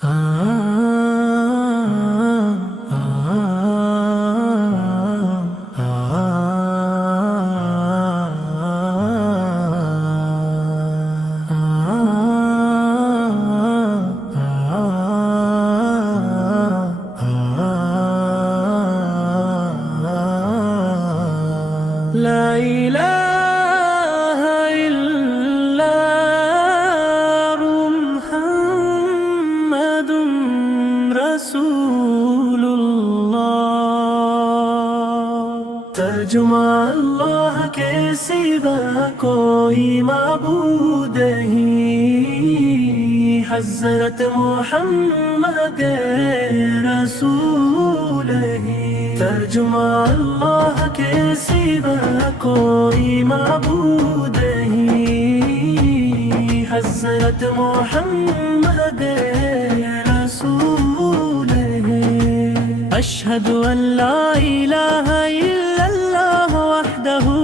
لا إله إلا محمد رسول الله। तर्जुमा अल्लाह के सिवा कोई माबूद नहीं, हज़रत मोहम्मद रसूल ही। तर्जुमा अल्लाह के सिवा कोई माबूद नहीं, हज़रत मोहम्मद रसूल है। अशहदु अल्ला इलाहा इल्लल्लाह वहदहु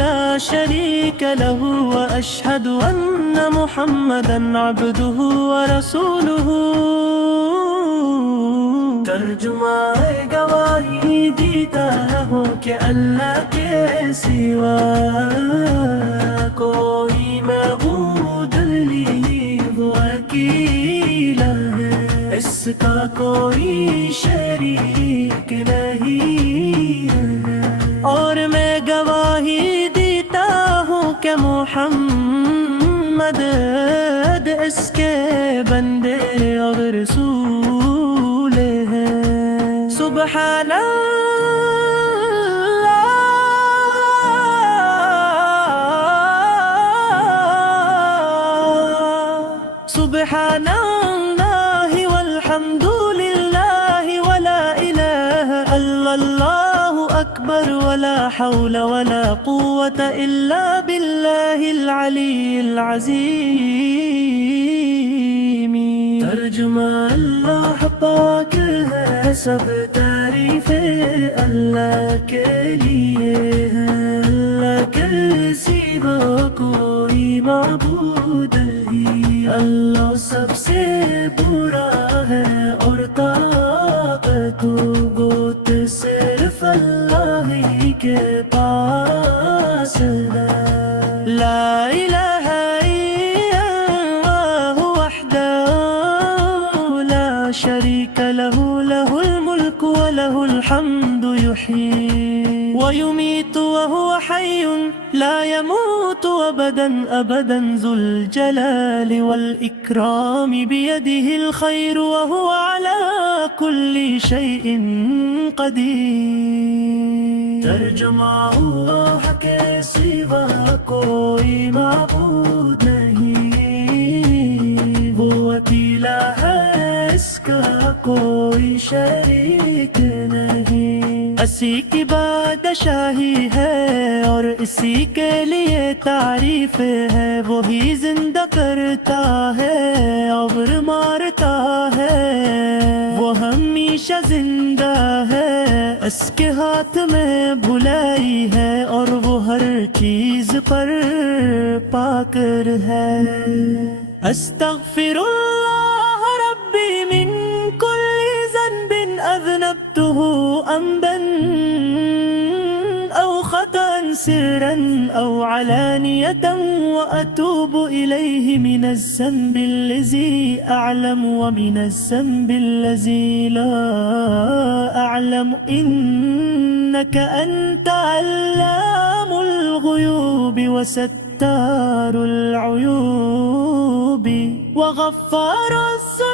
ला शरीक लहु व अशहदु अन्न मुहम्मदन अब्दुहु व रसूलुहु। तर्जुमा गवाही देता हूँ कि अल्लाह के सिवा कोई मबूद नहीं, वो अकेला है, इसका कोई शरीक नहीं है। और मैं गवाही देता हूँ कि मोहम्मद इसके बंदे और रसूल हैं। सुबहान सुब्हानल्लाहि वल्हम्दुलिल्लाहि वला इलाहा इल्लल्लाहु अकबर वला हौला वला कुव्वता इल्ला बिल्लाहिल अलीयिल अज़ीम। तर्जुमा अल्लाह पाक है, सब तारीफ़ें अल्लाह के लिए है। अल्लाह के सिवा कोई माबूद नहीं, अल्लाह सबसे बुरा है और ताकत गोत सिर्फ अल्लाह ही के पास है। ला इलाहा इल्लल्लाहु वहदहु ला शरीक लहु, लहुल मुल्कु व लहुल हम्दु युह्यी व युमीतु व हुवा हय्युन ला यमूतु अबदन अबदन ज़ुल जलालि वल इक्राम बियदिहिल खैरु व हुवा अला कुल्लि शैइन क़दीर। तर्जुमा अल्लाह के सिवा कोई माबूद नहीं, वो अकेला है, इसका कोई शरीक नहीं। इसी की बादशाही है और इसी के लिए तारीफ है। वही जिंदा करता है और मारता है, वो हमेशा जिंदा है, इसके हाथ में भुलाई है और वो हर चीज पर पाकर है। अस्तग़फिरुल्लाह रब्बी मिन कुल्ली ज़न्बिन अज़नबतुहु अम्बन औ ख़तअन सिर्रन औ अलानियतन व अतूबु इलैहि मिनज़्ज़न्बिल्लज़ी अअलमु व मिनज़्ज़न्बिल्लज़ी ला अअलमु इन्नक अन्त अल्लामुल ग़ुयूबि व सत्तारुल उयूबि व गफ़्फ़ारुज़्ज़ुनूबि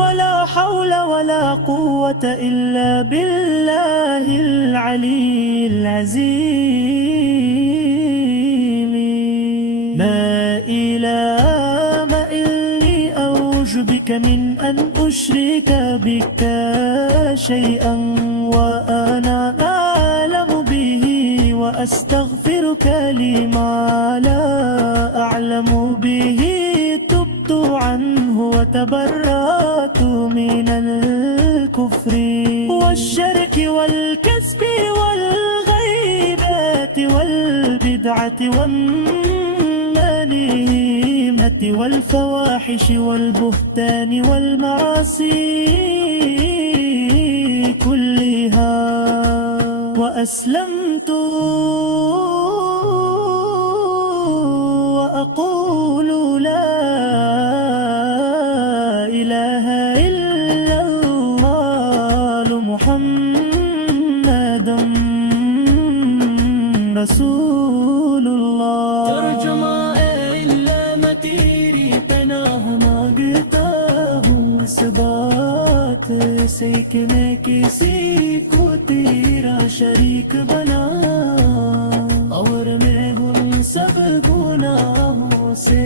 वला हौला वला कुव्वता इल्ला बिल्लाहिल अलीयिल अज़ीम। मा इलाहा इल्ली औज़ु बिका मिन अन उश्रिका बिका शैअन व अना अअलमु बिही व अस्तग़फिरुका लिमा ला अअलमु बिही। तुब्तु अन्हु व तबर्रअतु मिनल कुफ्रि वश्शिर्कि वल कस्बि वल गैबति वल बिदअति वन्नन الوليمة والفواحش والبهتان والمعاصي كلها، وأسلمت وأقول لا إله إلا الله محمد رسول الله. ترجمہ علم تیری پناہ مانگتا ہوں اس بات سے کہ میں کسی کو تیرا شریک بنا، اور میں ہوں سب گناہوں سے